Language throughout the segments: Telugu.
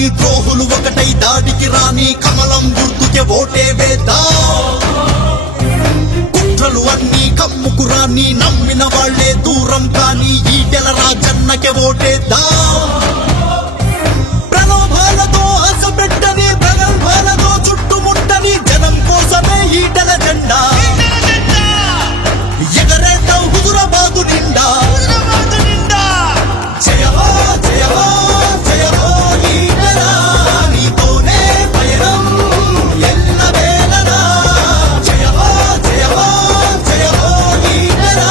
కాని ద్రోహులు ఒకటై దాడికి రాని కమలం గుర్తుకే ఓటే వేద్దాం. కుట్రలు అన్నీ కమ్ముకురాని నమ్మిన వాళ్లే దూరం కాని ఈటెల రాజన్నకే ఓటేద్దాం. ప్రలోభాలతో ఆశ పెట్టని ప్రగల్భాలతో చుట్టుముట్టని జనం కోసమే ఈటెల జెండా ఎగరేద్దాం హుజురాబాదు నిండా. జయ హో జయ హో జయ హో ఈటెల నీతోనే పయనం ఎల్లవేళలా. జయ హో జయ హో జయ హో ఈటెల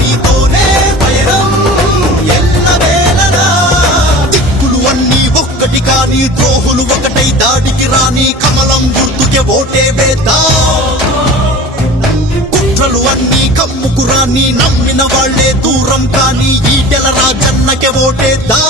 నీతోనే పయనం ఎల్లవేళలా. దిక్కులు అన్నీ ఒక్కటి కాని ద్రోహులు ఒకటై దాడికి రాని కమలం గుర్తుకే ఓటే వేద్దాం. కుట్రలు అన్నీ కమ్ముకురాని నమ్మిన వాళ్లే దూరం కాని ఈటెల రాజన్నకే ఓటేద్దాం.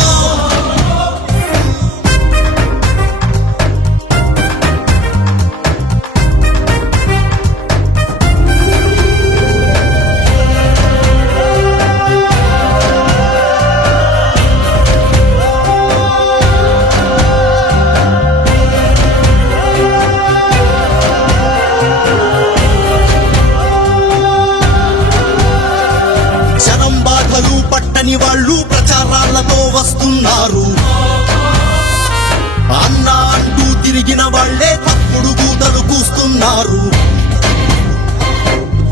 పట్టని వాళ్ళు ప్రచారాలతో వస్తున్నారు. అన్న అంటూ తిరిగిన వాళ్లే తప్పుడు గూతలు కూస్తున్నారు.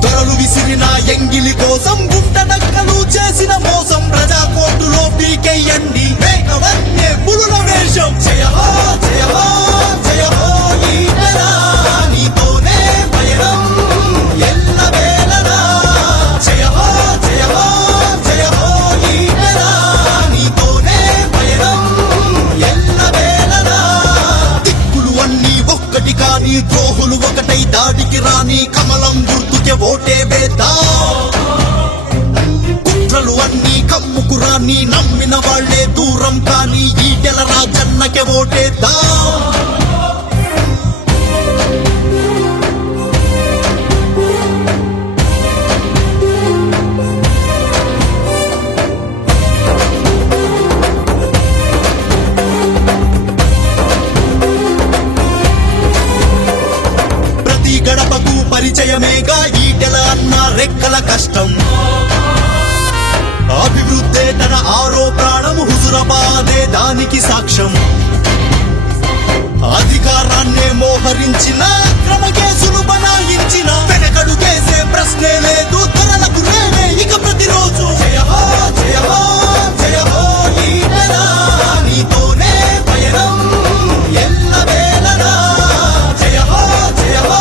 దొరలు విసిరిన ఎంగిలి కోసం గుంట నక్కలు చేసిన మోసం ప్రజా కోర్టులో పీకెయ్యండి వేగవన్నే పులుల వేషం. జయ హో జయ హో జయ హో ఈటెల నీతోనే పయనం ఎల్లవేళలా. జయ హో జయ హో జయ హో ఈటెల నీతోనే పయనం ఎల్లవేళలా. దిక్కులు అన్నీ ఒక్కటి కాని ద్రోహులు ఒకటై దాడికి రాని కమలం గుర్తుకే ఓటే వేద్దాం. కుట్రలు అన్నీ కమ్ముకురాని నమ్మిన వాళ్లే దూరం కాని ఈటెల రాజన్నకే ఓటేద్దాం. గడపకు పరిచయమేగా ఈటెల అన్న రెక్కల కష్టం. అభివృద్ధే తన ఆరో ప్రాణం హుజురాబాదే దానికి సాక్ష్యం. అధికారాన్నే మోహరించిన అక్రమ కేసులు బనాయించిన వెనకడు వేసే ప్రశ్నే లేదు ధరలకు రేనే ఇక ప్రతిరోజు. జయ హో జయ హో జయ హో ఈటెల నీతోనే పయనం ఎల్లవేళలా. జయ హో జయ హో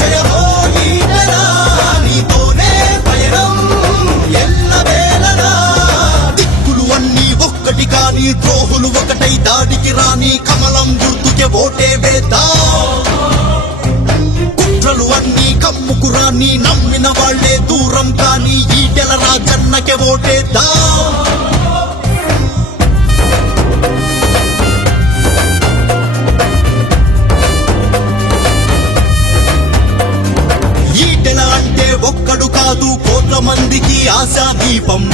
జయ హో ఈటెల నీతోనే పయనం ఎల్లవేళలా. దిక్కులు అన్నీ ఒక్కటి కాని ద్రోహులు ఒకటై దాడికి రాని కమలం గుర్తుకే ఓటే వేద్దాం. కుట్రలు అన్నీ కమ్ముకురాని నమ్మిన వాళ్లే దూరం కాని ఈటెల రాజన్నకే ఓటేద్దాం. ఈటెల అంటే ఒక్కడు కాదు కోట్ల మందికి ఆశా దీపం.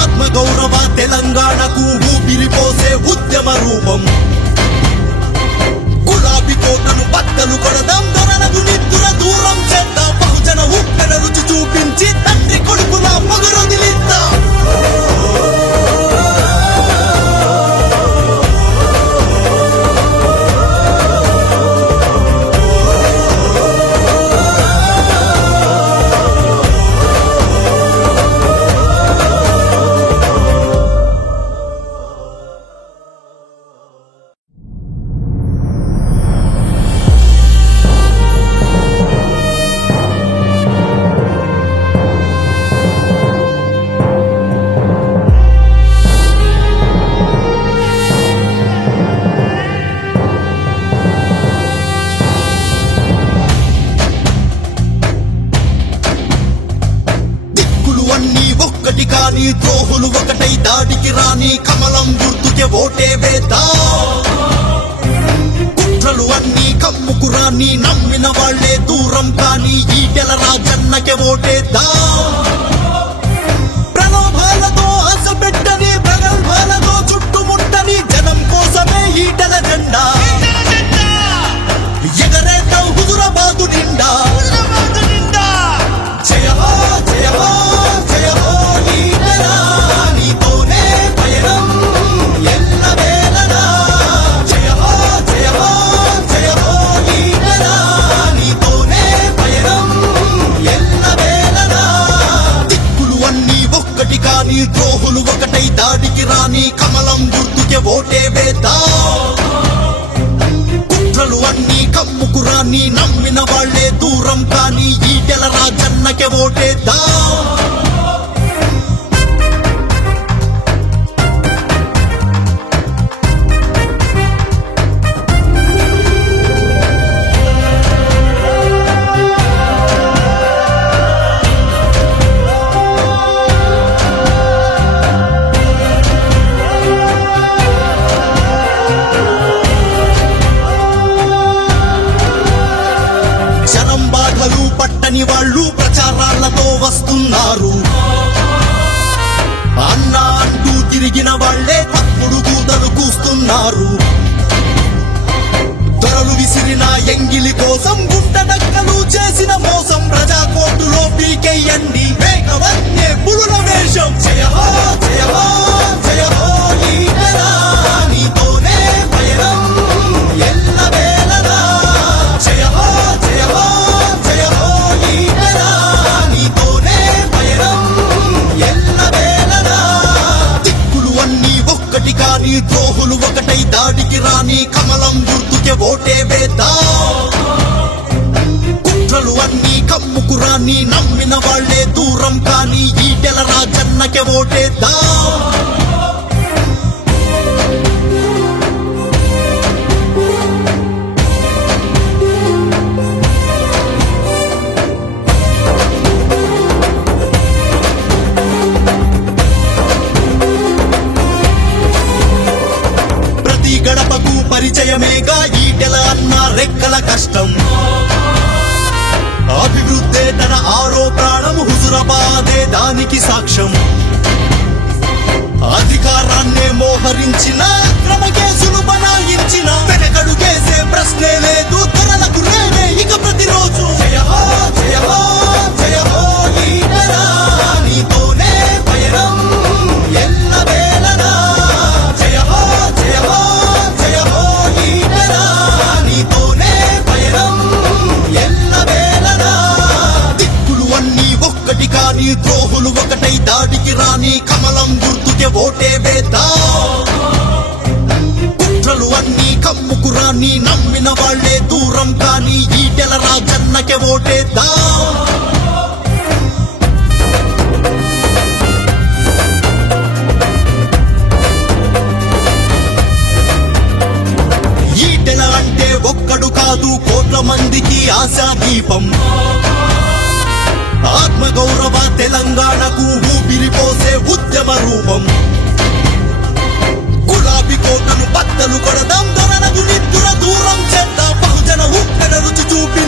ఆత్మగౌరవ తెలంగాణకు ఊపిరిపోసే ఉద్యమ రూపం. గులాబీ కోటను బద్దలు కొడదాం దొరలకు నిద్దుల దూరం చేద్దాం. బహుజన ఉప్పెన రుచి చూపించి తండ్రి కొడుకుల పొగరొదిలిద్దాం. కాని ద్రోహులు ఒకటై దాడికి రాని కమలం గుర్తుకే ఓటే వేద్దాం. కుట్రలు అన్నీ కమ్ముకురాని నమ్మిన వాళ్లే దూరం కాని ఈటెల రాజన్నకే ఓటేద్దాం. ప్రలోభాలతో ఆశ పెట్టని ప్రగల్భాలతో చుట్టుముట్టని నిండా జయ హో జయ హో జయ హో లీడరా నీతోనే పయనం ఎల్లవేళలా జయ హో జయ హో జయ హో లీడరా నీతోనే పయనం ఎల్లవేళలా దిక్కులు అన్నీ ఒక్కటి కాని ద్రోహులు ఒకటై దాడికి రాని కమలం గుర్తుకే ఓటే వేద్దాం కుట్రలు అన్నీ కమ్ముకురాని నమ్మిన వాళ్లే దూరం కాని ఈటెల రాజన్నకే ఓటేద్దాం పట్టని వాళ్ళు ప్రచారాలతో వస్తున్నారు అన్నా అంటూ తిరిగిన వాళ్లే తప్పుడు దూతలు కూస్తున్నారు దొరలు విసిరిన ఎంగిలి కోసం గుంటనక్కలు చేసిన మోసం ప్రజా కోర్టులో పీకేయండి వేగవన్నే పులుల వేషం జయ హో జయ హో జయ హో లీడరా నీతోనే పయనం ఎల్లవేళలా జయ హో జయ హో జయ హో లీడరా నీతోనే పయనం ఎల్లవేళలా దిక్కులు అన్నీ ఒక్కటి కాని ద్రోహులు ఒకటై దాడికి రాని కమలం గుర్తుకే ఓటే వేద్దాం కుట్రలు అన్నీ కమ్ముకురాని నమ్మిన వాళ్లే దూరం కాని ఈటెల రాజన్నకే ఓటేద్దాం ప్రతి గడపకు పరిచయమేగా ఈటెల అన్న రెక్కల కష్టం అభివృద్ధే తన ఆరో ప్రాణం హుజురాబాదే దానికి సాక్ష్యం అధికారాన్నే మోహరించిన అక్రమ కేసులు బనాయించిన వెనకడుగేసే ప్రశ్నే లేదు ధరలకు రేవే ఇక ప్రతిరోజు జయ హో జయ హో జయ హో లీడరా నీతోనే పయనం ఎల్లవేళలా జయ హో జయ హో జయ హో లీడరా నీతోనే పయనం ఎల్లవేళలా దిక్కులు అన్నీ ఒక్కటి కాని ద్రోహులు ఒకటై దాడికి రాని కమలం గుర్తుకే ఓటే వేద్దాం కుట్రలు అన్నీ కమ్ముకురాని నమ్మిన వాళ్లే దూరం కాని ఈటెల రాజన్నకే ఓటేద్దాం ఈటెల అంటే ఒక్కడు కాదు కోట్ల మందికి ఆశా దీపం ఆత్మగౌరవ తెలంగాణకు ఊపిరిపోసే ఉద్యమ రూపం గులాబీ కోటను బద్దలు కొడదాం దొరలకు నిద్దుర దూరం చేద్దాం బహుజన ఉప్పెన రుచి చూపి